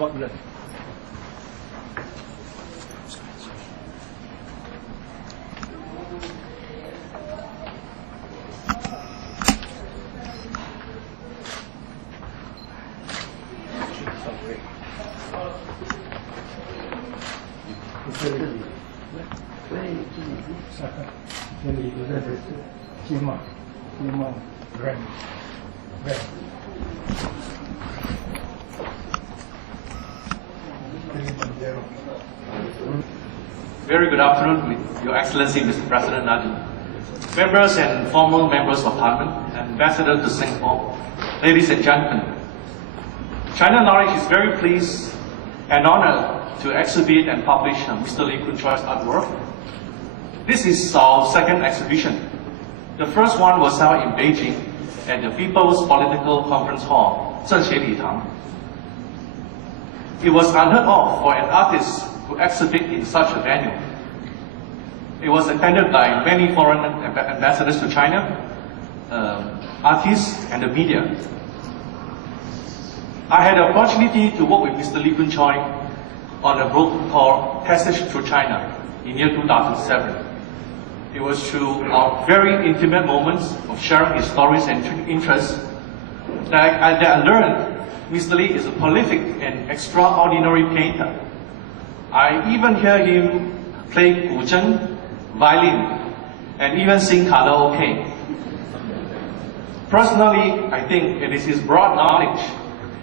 Scotland. Very good afternoon, Your Excellency, Mr. President Nadine, members and former members of Parliament, Ambassador to Singapore, ladies and gentlemen. China Knowledge is very pleased and honored to exhibit and publish Mr. Lee Khoon Choy's artwork. This is our second exhibition. The first one was held in Beijing at the People's Political Conference Hall, Zhengxie Litang. It was unheard of for an artist to exhibit in such a venue. It was attended by many foreign ambassadors to China, artists, and the media. I had the opportunity to work with Mr. Lee Khoon Choy on a book called Passage Through China in year 2007. It was through our very intimate moments of sharing his stories and interests that I learned Mr. Lee is a prolific and extraordinary painter. I even hear him play guzheng, violin, and even sing karaoke. Personally, I think it is his broad knowledge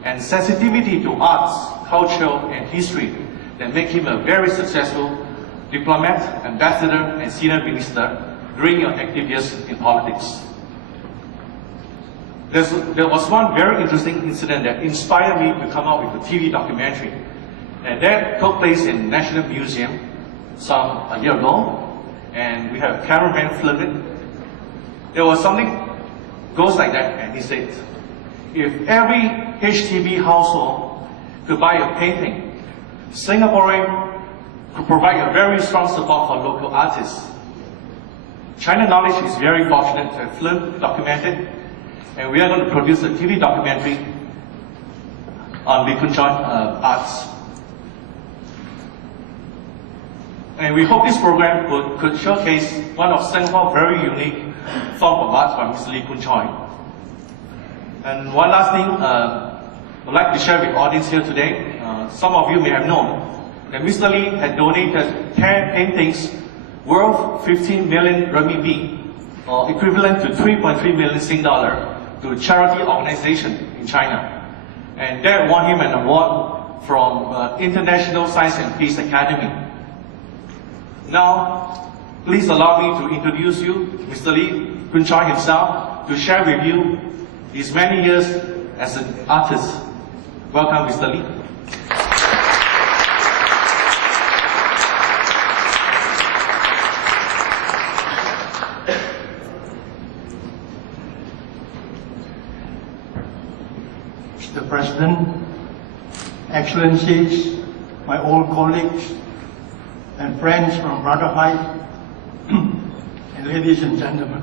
and sensitivity to arts, culture, and history that make him a very successful diplomat, ambassador, and senior minister during your active years in politics. There was one very interesting incident that inspired me to come up with a TV documentary. And that took place in National Museum a year ago. And we have cameraman filmed it. There was something goes like that, and he said, if every HTV household could buy a painting, Singaporean could provide a very strong support for local artists. China Knowledge is very fortunate to have filmed, documented, and we are going to produce a TV documentary on Lee Khoon Choy arts. And we hope this program could showcase one of Singapore's very unique form of art by Mr. Lee Khoon Choy. And one last thing I'd like to share with the audience here today. Some of you may have known that Mr. Lee had donated 10 paintings worth 15 million renminbi, or equivalent to 3.3 million Sing dollar, to a charity organization in China. And that won him an award from International Science and Peace Academy. Now, please allow me to introduce you to Mr. Lee Khoon Choy himself to share with you his many years as an artist. Welcome, Mr. Lee. Mr. President, Excellencies, my old colleagues, and friends from Brotherhood, and ladies and gentlemen.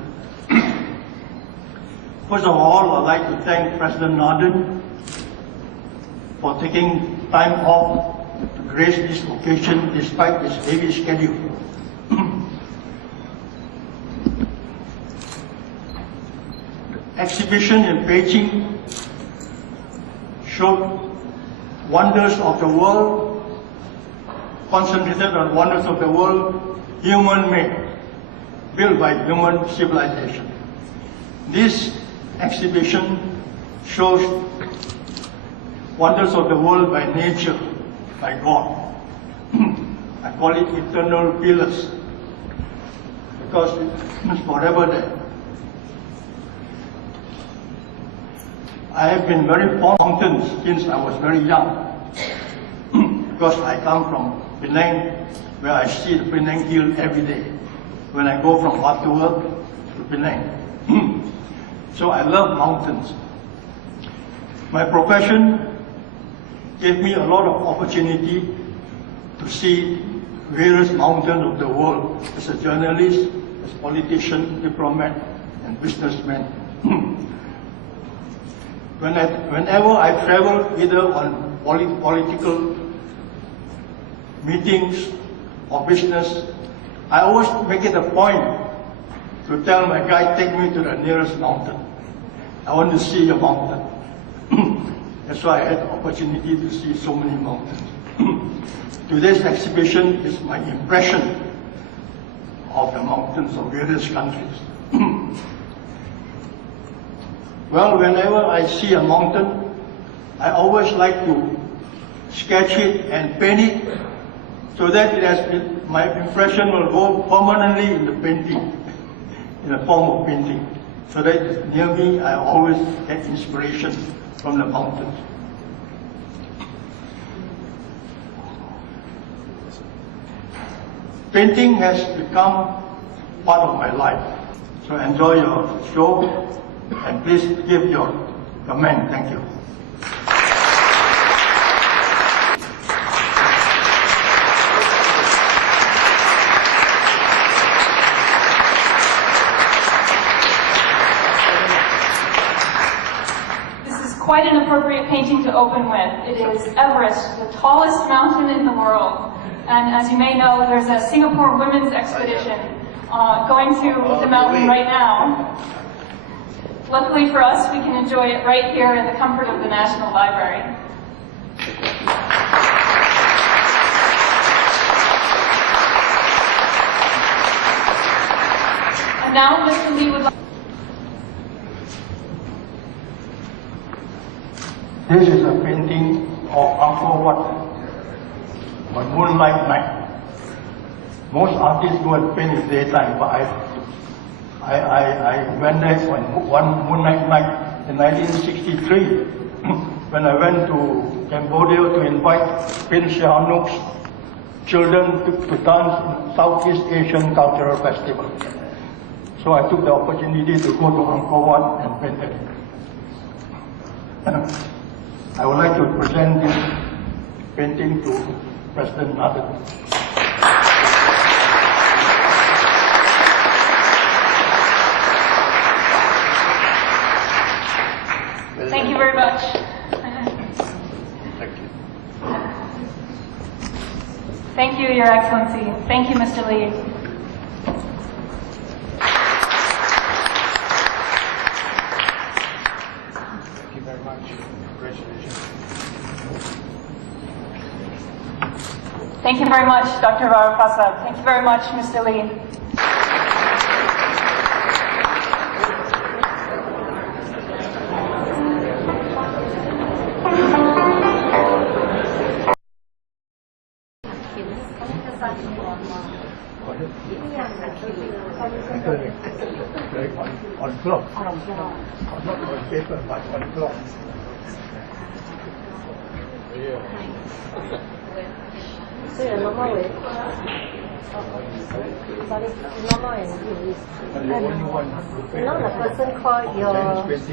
First of all, I'd like to thank President Norden for taking time off to grace this occasion despite his heavy schedule. The exhibition in Beijing showed wonders of the world, concentrated on wonders of the world, human-made, built by human civilization. This exhibition shows wonders of the world by nature, by God. I call it eternal pillars, because it's forever there. I have been very fond of mountains since I was very young, because I come from Penang, where I see the Penang Hill every day when I go from work to work to Penang. So I love mountains. My profession gave me a lot of opportunity to see various mountains of the world as a journalist, as a politician, diplomat, and businessman. Whenever I travel either on political meetings or business, I always make it a point to tell my guide, take me to the nearest mountain. I want to see a mountain. That's why I had the opportunity to see so many mountains. Today's exhibition is my impression of the mountains of various countries. Well, whenever I see a mountain, I always like to sketch it and paint it so that my impression will go permanently in the painting, in the form of painting. So that near me, I always get inspiration from the mountains. Painting has become part of my life. So enjoy your show and please give your comment. Thank you. Quite an appropriate painting to open with. It is Everest, the tallest mountain in the world. And as you may know, there's a Singapore women's expedition going to the mountain right now. Luckily for us, we can enjoy it right here in the comfort of the National Library. And now Mr. Lee would like. This is a painting of Angkor Wat on moonlight night. Most artists go and paint in daytime, but I went there on one moonlight night in 1963 when I went to Cambodia to invite Prince Sihanouk's children to dance in Southeast Asian Cultural Festival. So I took the opportunity to go to Angkor Wat and paint it. I would like to present this painting to President Nathan. Thank you very much. Thank you. Thank you, Your Excellency. Thank you, Mr. Lee. Thank you very much. Congratulations. Thank you very much, Dr. Varaprasad. Thank you very much, Mr. Lee. On cloth. Not on paper, but on cloth. So the normal way. Sorry, normal and English. Now the person called your English.